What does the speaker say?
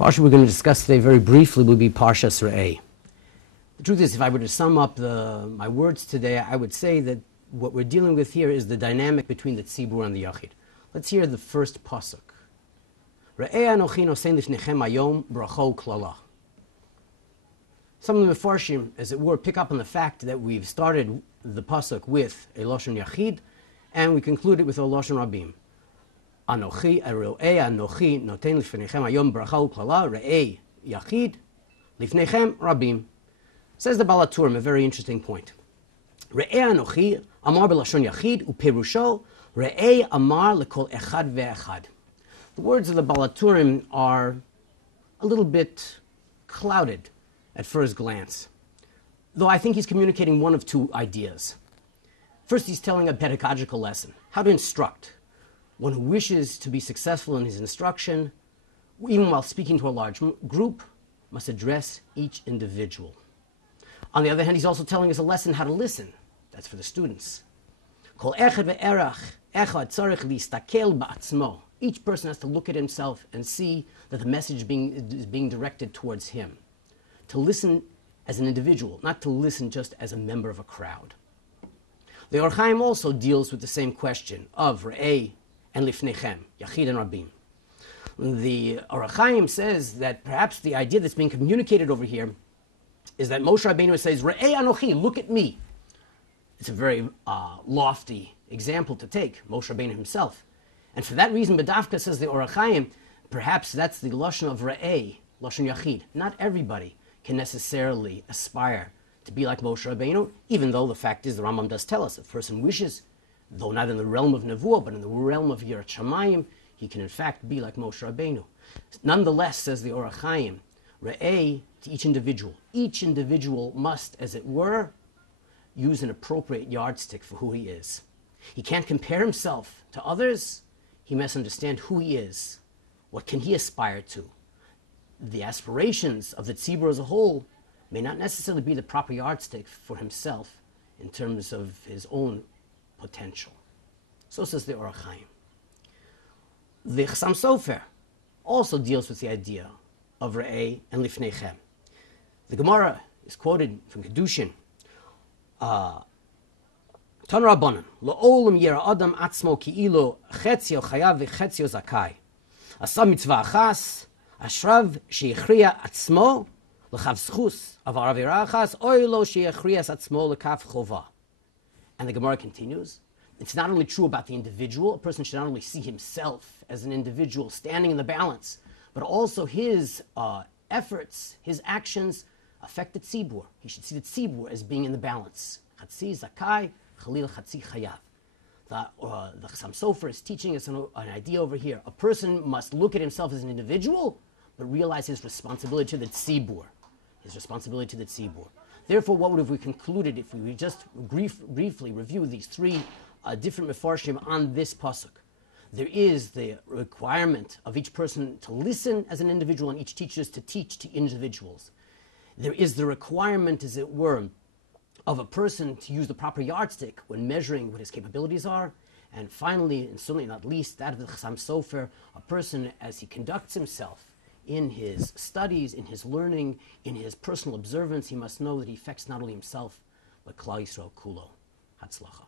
Parsha we're going to discuss today very briefly will be Parshas Reeh. The truth is, if I were to sum up my words today, I would say that what we're dealing with here is the dynamic between the tzibur and the yachid. Let's hear the first pasuk. Reeh anochi nosein lifnechem hayom bracho klala. Some of the Mefarshim, as it were, pick up on the fact that we've started the pasuk with a lashon yachid, and we conclude it with a lashon rabim. Anochi, Reeh anochi noten lifnechem hayom bracha uklala, Reeh yachid, lifnechem rabim. Says the Baal HaTurim, a very interesting point. Reeh anochi amar b'lashon yachid uperusho Reeh amar lekol echad ve'echad. The words of the Baal HaTurim are a little bit clouded at first glance, though I think he's communicating one of two ideas. First, he's telling a pedagogical lesson, how to instruct. One who wishes to be successful in his instruction, even while speaking to a large group, must address each individual. On the other hand, he's also telling us a lesson how to listen. That's for the students. Each person has to look at himself and see that the message is being directed towards him. To listen as an individual, not to listen just as a member of a crowd. The Or Chaim also deals with the same question of Reeh and Lifnechem, Yachid and Rabim. The Or Chaim says that perhaps the idea that's being communicated over here is that Moshe Rabbeinu says, Reeh Anochi, look at me. It's a very lofty example to take, Moshe Rabbeinu himself. And for that reason, Bedavka, says the Or Chaim, perhaps that's the lashon of Reeh, lashon Yachid. Not everybody can necessarily aspire to be like Moshe Rabbeinu, even though the fact is, the Rambam does tell us, if a person wishes, though not in the realm of Nevuah, but in the realm of Yirat Shamayim, he can in fact be like Moshe Rabbeinu. Nonetheless, says the Or Chaim, Reeh to each individual must, as it were, use an appropriate yardstick for who he is. He can't compare himself to others. He must understand who he is. What can he aspire to? The aspirations of the tzibur as a whole may not necessarily be the proper yardstick for himself in terms of his own potential. So says the Or Chaim. The Chassam Sofer also deals with the idea of Reeh and Lifnechem. The Gemara is quoted from Kedushin. Tan Rabbanan, La'olam yera adam atzmo ki'ilo chetzio chayav v'chetzio zakai. Asa mitzvah achas, ashrav sheyechriya atzmo l'chav zchus, avar avira achas, oy lo sheyechriya atzmo l'kav chova. And the Gemara continues, it's not only true about the individual, a person should not only see himself as an individual standing in the balance, but also his efforts, his actions affect the tzibur. He should see the tzibur as being in the balance. Chatzi zakai, chalil chatzi chayav. The Chassam Sofer is teaching us an idea over here. A person must look at himself as an individual, but realize his responsibility to the tzibur. His responsibility to the tzibur. Therefore, what would have we concluded if we just briefly review these three different mefarshim on this pasuk? There is the requirement of each person to listen as an individual, and each teacher to teach to individuals. There is the requirement, as it were, of a person to use the proper yardstick when measuring what his capabilities are. And finally, and certainly not least, that of the Chassam Sofer, a person as he conducts himself in his studies, in his learning, in his personal observance, he must know that he affects not only himself, but Klal Yisrael Kulo. Hatzlacha.